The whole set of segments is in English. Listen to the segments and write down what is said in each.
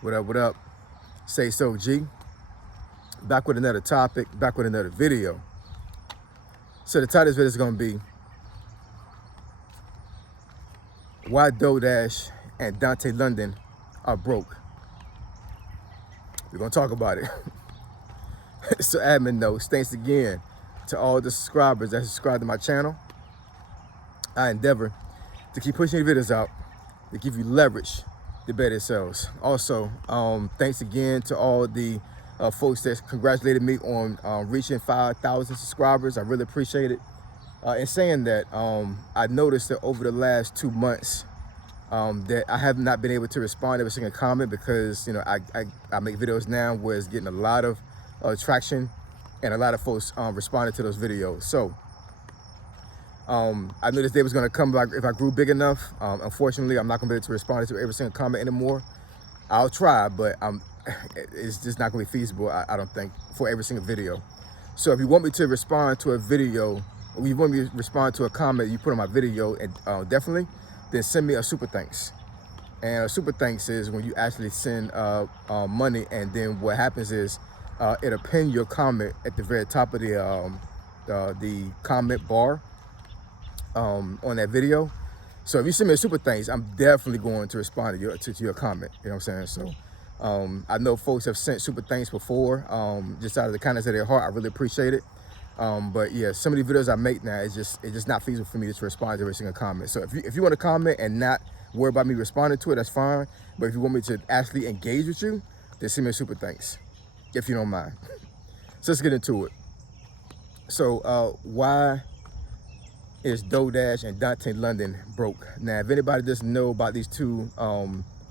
What up, what up? Say so, G. Back with another topic, back with another video. So the title of this video is going to be why Dodash and Dontay London are broke. We're going to talk about it. So admin notes, thanks again to all the subscribers that subscribe to my channel. I endeavor to keep pushing the videos out to give you leverage to better sales. Also, thanks again to all the folks that congratulated me on reaching 5,000 subscribers. I really appreciate it. In saying that, I noticed that over the last 2 months that I have not been able to respond to every single comment because, you know, I make videos now where it's getting a lot of traction and a lot of folks responded to those videos. So I knew this day was going to come back if I grew big enough. Unfortunately, I'm not going to be able to respond to every single comment anymore. I'll try, but it's just not going to be feasible, I don't think, for every single video. So if you want me to respond to a video, or you want me to respond to a comment you put on my video, and definitely, then send me a super thanks. And a super thanks is when you actually send money, and then what happens is it'll pin your comment at the very top of the comment bar on that video. So if you send me a super thanks, I'm definitely going to respond to your comment. You know what I'm saying? So I know folks have sent super thanks before, just out of the kindness of their heart. I really appreciate it. But yeah, some of the videos I make now, it's just not feasible for me to respond to every single comment. So if you want to comment and not worry about me responding to it, that's fine. But if you want me to actually engage with you, then send me a super thanks, if you don't mind. So let's get into it. So why is Dodash and Dontay London broke? Now, if anybody doesn't know about these two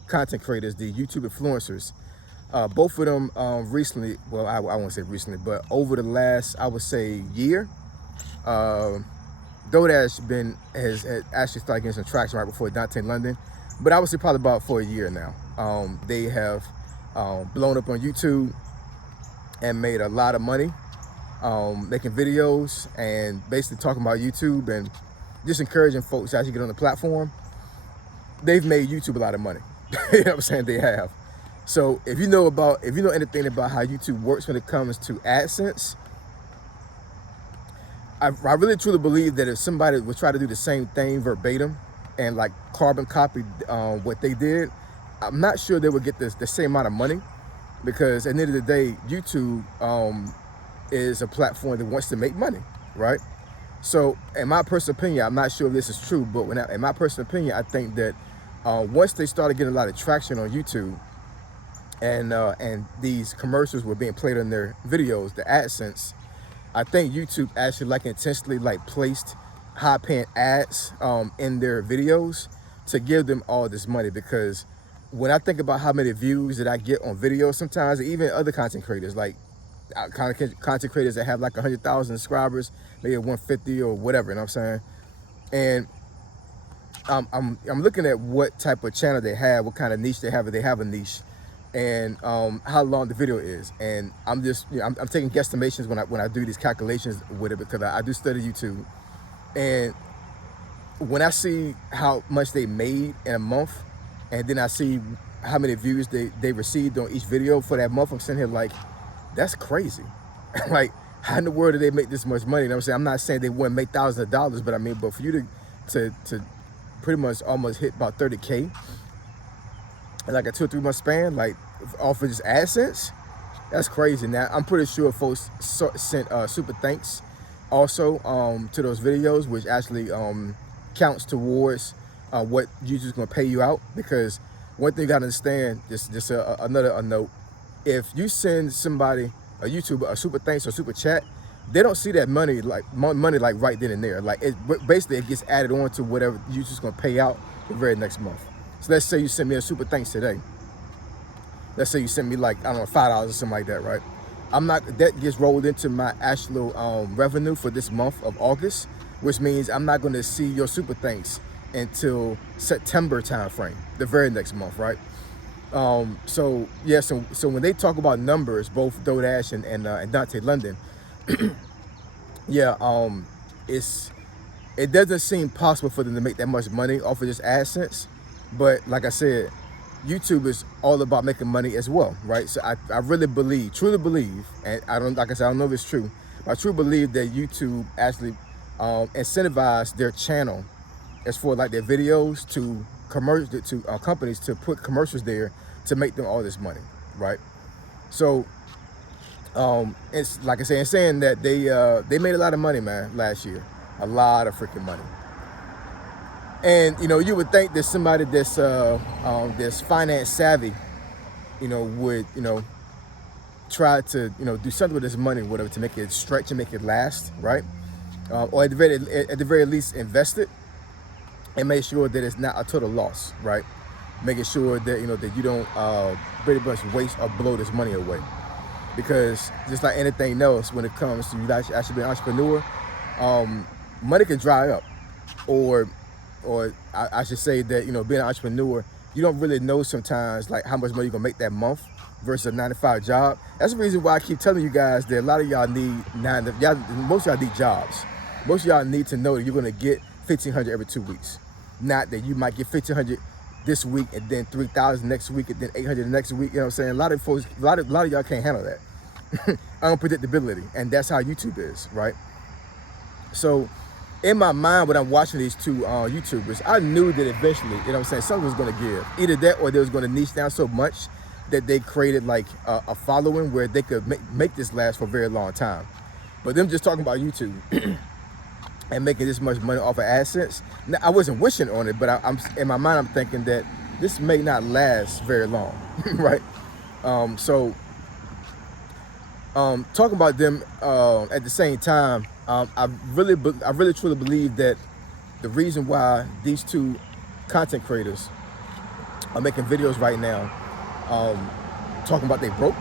content creators, the YouTube influencers, both of them recently, well, I won't say recently, but over the last, I would say, year, Dodash has actually started getting some traction right before Dontay London, but I would say probably about for a year now. They have blown up on YouTube and made a lot of money, making videos and basically talking about YouTube and just encouraging folks to actually get on the platform. They've made YouTube a lot of money. You know what I'm saying? They have. So if you know anything about how YouTube works when it comes to AdSense, I really truly believe that if somebody would try to do the same thing verbatim and like carbon copy what they did, I'm not sure they would get the same amount of money, because at the end of the day, YouTube is a platform that wants to make money, right? So in my personal opinion, I'm not sure if this is true, but in my personal opinion, I think that once they started getting a lot of traction on YouTube, and these commercials were being played on their videos, the AdSense, I think YouTube actually intentionally placed high-paying ads in their videos to give them all this money. Because when I think about how many views that I get on videos sometimes, even other content creators, like content creators that have 100,000 subscribers, maybe 150 or whatever, you know what I'm saying? And I'm looking at what type of channel they have, what kind of niche they have, if they have a niche, and how long the video is. And I'm just, I'm taking guesstimations when I do these calculations with it, because I do study YouTube. And when I see how much they made in a month, and then I see how many views they received on each video for that month, I'm sitting here like, that's crazy. Like, how in the world did they make this much money? You know what I'm saying? I'm not saying they wouldn't make thousands of dollars, but I mean, but for you to pretty much almost hit about 30K in a 2 or 3 month span, off of just AdSense, that's crazy. Now, I'm pretty sure folks sent super thanks also to those videos, which actually counts towards what YouTube's gonna pay you out. Because one thing you gotta understand, just another note, if you send somebody, a YouTuber, a super thanks or super chat, they don't see that money right then and there. Basically it gets added on to whatever YouTube's gonna pay out the very next month. So let's say you send me a super thanks today. Let's say you send me I don't know, $5 or something like that, right? That gets rolled into my actual revenue for this month of August, which means I'm not gonna see your super thanks until September time frame, the very next month, right? So yeah, so when they talk about numbers, both Dodash and Dontay London, yeah, it doesn't seem possible for them to make that much money off of just AdSense. But like I said, YouTube is all about making money as well, right? So I really believe, truly believe, and I don't, like I said, I don't know if it's true, but I truly believe that YouTube actually incentivize their channel as for like their videos to commercial to companies to put commercials there to make them all this money, right? So it's like I say, it's saying that they made a lot of money, man, last year, a lot of freaking money. And you would think that somebody that's finance savvy, would try to do something with this money, whatever, to make it stretch and make it last, right? Or at the very least, invest it and make sure that it's not a total loss, right? Making sure that that you don't pretty much waste or blow this money away, because just like anything else, when it comes to you actually being an entrepreneur, money can dry up, or I should say that being an entrepreneur, you don't really know sometimes like how much money you're gonna make that month versus a 9-to-5 job. That's the reason why I keep telling you guys that a lot of y'all need most of y'all need jobs. Most of y'all need to know that you're gonna get $1,500 every 2 weeks, not that you might get $1,500 this week and then $3,000 next week and then $800 the next week. You know what I'm saying? A lot of folks, a lot of y'all can't handle that unpredictability, and that's how YouTube is, right? So in my mind, when I'm watching these two YouTubers, I knew that eventually, something was going to give. Either that or they was going to niche down so much that they created like a following where they could make this last for a very long time. But them just talking about YouTube and making this much money off of AdSense, now, I wasn't wishing on it, but I'm in my mind, I'm thinking that this may not last very long, right? Talking about them at the same time, I really truly believe that the reason why these two content creators are making videos right now, talking about they broke.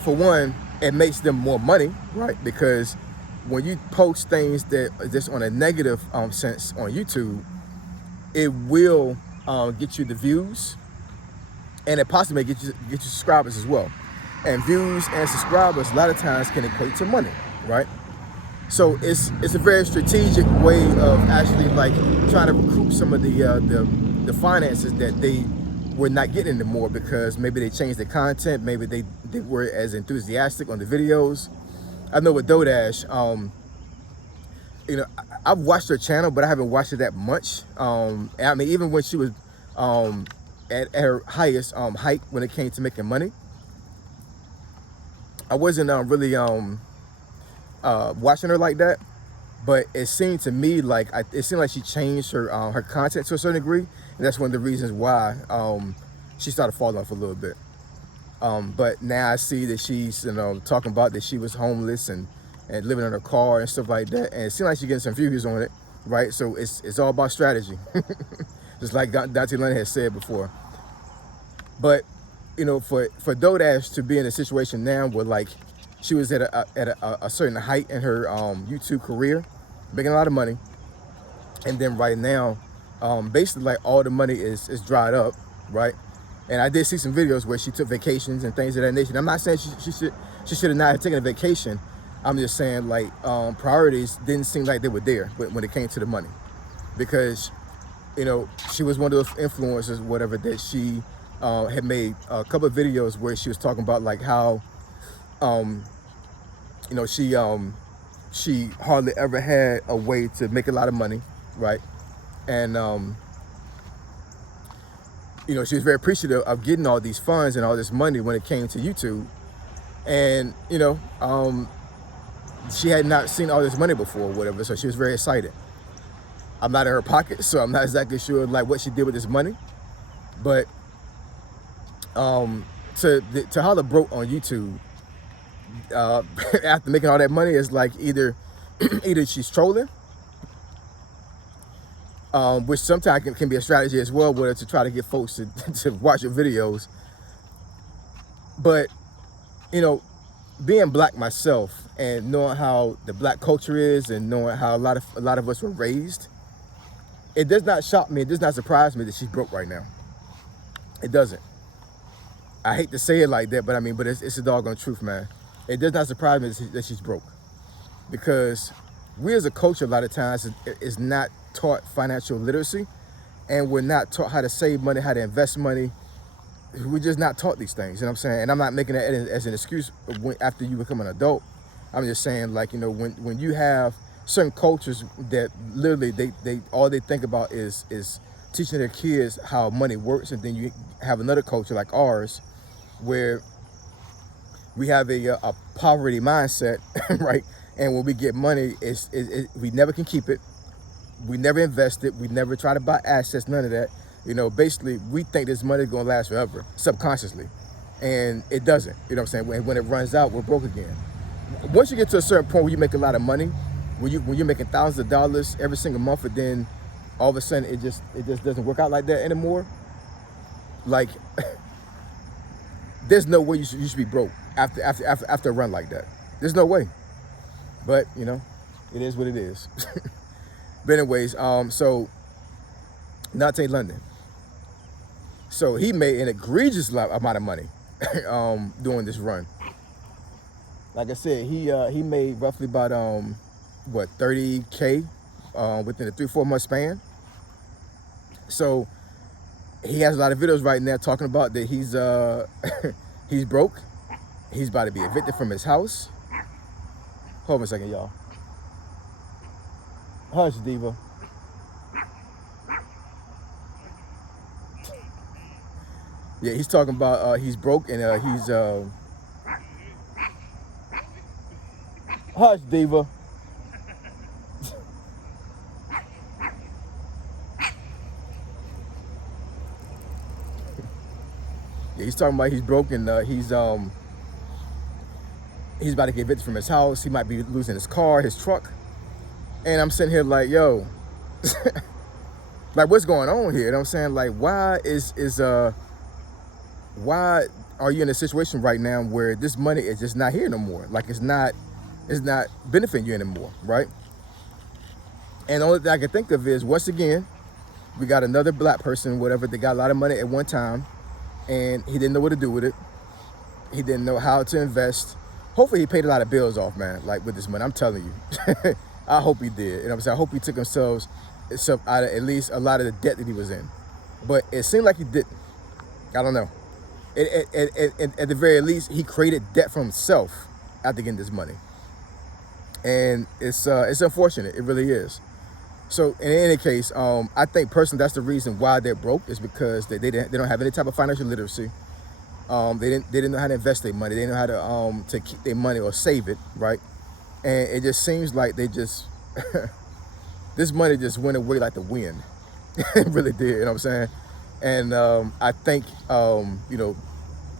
For one, it makes them more money, right? Because when you post things that are just on a negative sense on YouTube, it will get you the views, and it possibly get you subscribers as well. And views and subscribers a lot of times can equate to money, right? So it's a very strategic way of actually like trying to recoup some of the finances that they were not getting anymore, because maybe they changed the content, maybe they were as enthusiastic on the videos. I know with Dodash, I've watched her channel, but I haven't watched it that much. I mean, even when she was at her highest height when it came to making money, I wasn't really watching her like that. But it seemed to me like it seemed like she changed her content to a certain degree, and that's one of the reasons why she started falling off a little bit. But now I see that she's talking about that she was homeless and living in her car and stuff like that, and it seems like she's getting some views on it, right? So it's all about strategy, just like Dontay has said before. But for Dodash to be in a situation now where like she was at a certain height in her YouTube career, making a lot of money, and then right now, basically like all the money is dried up, right? And I did see some videos where she took vacations and things of that nature. I'm not saying she should have not taken a vacation. I'm just saying like priorities didn't seem like they were there when it came to the money, because she was one of those influencers, whatever, that she had made a couple of videos where she was talking about like how she hardly ever had a way to make a lot of money, right? And she was very appreciative of getting all these funds and all this money when it came to YouTube. And she had not seen all this money before or whatever, so she was very excited. I'm not in her pocket, so I'm not exactly sure like what she did with this money. But to holler broke on YouTube after making all that money is like either she's trolling, which sometimes can be a strategy as well, whether to try to get folks to watch your videos. But being black myself and knowing how the black culture is and knowing how a lot of us were raised, it does not shock me, it does not surprise me that she's broke right now. It doesn't. I hate to say it like that, but I mean, but it's a doggone truth, man. It does not surprise me that she's broke, because we as a culture a lot of times is not taught financial literacy, and we're not taught how to save money, how to invest money. We're just not taught these things, you know what I'm saying? And I'm not making that as an excuse after you become an adult. I'm just saying, like, you know, when you have certain cultures that literally they all they think about is teaching their kids how money works, and then you have another culture like ours where we have a poverty mindset, right? And when we get money, we never can keep it. We never invest it. We never try to buy assets, none of that. You know, basically, we think this money is going to last forever, subconsciously. And it doesn't, you know what I'm saying? When it runs out, we're broke again. Once you get to a certain point where you make a lot of money, when you're making thousands of dollars every single month, and then all of a sudden it just doesn't work out like that anymore. Like, there's no way you should be broke after a run like that. There's no way. But, you know, it is what it is. But anyways, so Dontay London. So he made an egregious amount of money doing this run. Like I said, he made roughly about 30K within a 3-4 month span. So he has a lot of videos right now talking about that he's he's broke. He's about to be evicted from his house. Hold on a second, y'all. Hush, Diva. Yeah, he's talking about he's broke, and he's hush, Diva. Yeah, he's talking about he's broke, and he's about to get evicted from his house. He might be losing his car, his truck. And I'm sitting here like, yo, like, what's going on here? You know what I'm saying? Like, why why are you in a situation right now where this money is just not here no more? Like, it's not benefiting you anymore, right? And the only thing I can think of is, once again, we got another black person, whatever, that got a lot of money at one time, and he didn't know what to do with it. He didn't know how to invest. Hopefully he paid a lot of bills off, man, like, with this money. I'm telling you. I hope he did. You know what I'm saying? I hope he took himself out of at least a lot of the debt that he was in. But it seemed like he didn't. I don't know. At the very least, he created debt for himself after getting this money. And it's unfortunate. It really is. So in any case, I think personally that's the reason why they're broke, is because they don't have any type of financial literacy. They didn't know how to invest their money. They didn't know how to keep their money or save it, right? And it just seems like they just this money just went away like the wind. It really did, you know what I'm saying? And I think you know,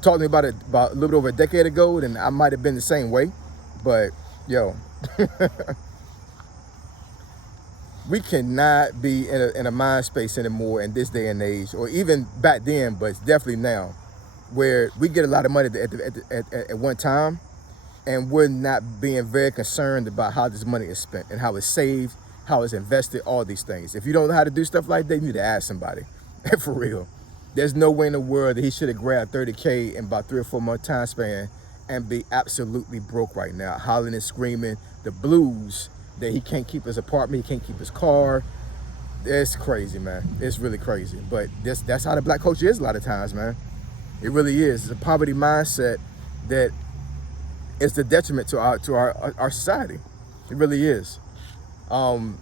talking to me about it about a little bit over a decade ago, then I might have been the same way. But yo, we cannot be in a mind space anymore in this day and age, or even back then, but it's definitely now, where we get a lot of money at one time, and we're not being very concerned about how this money is spent and how it's saved, how it's invested, all these things. If you don't know how to do stuff like that, you need to ask somebody. For real. There's no way in the world that he should have grabbed 30K in about 3 or 4 month time span and be absolutely broke right now, hollering and screaming the blues that he can't keep his apartment, he can't keep his car. It's crazy, man. It's really crazy. But that's how the black culture is a lot of times, man. It really is. It's a poverty mindset that is the detriment to our society. It really is. And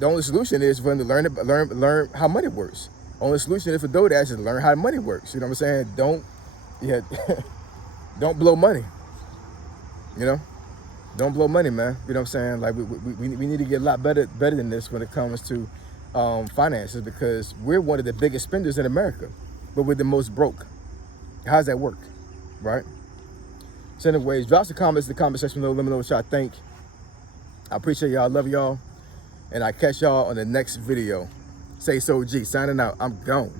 the only solution is for them to learn how money works. Only solution is for DoorDash is to learn how money works. You know what I'm saying? Don't blow money. You know, don't blow money, man. You know what I'm saying? Like, we need to get a lot better than this when it comes to finances, because we're one of the biggest spenders in America, but we're the most broke. How does that work, right? So anyways, drop some comments in the comment section below. Let me know what y'all think. I appreciate y'all. Love y'all. And I catch y'all on the next video. Say so G. Signing out. I'm gone.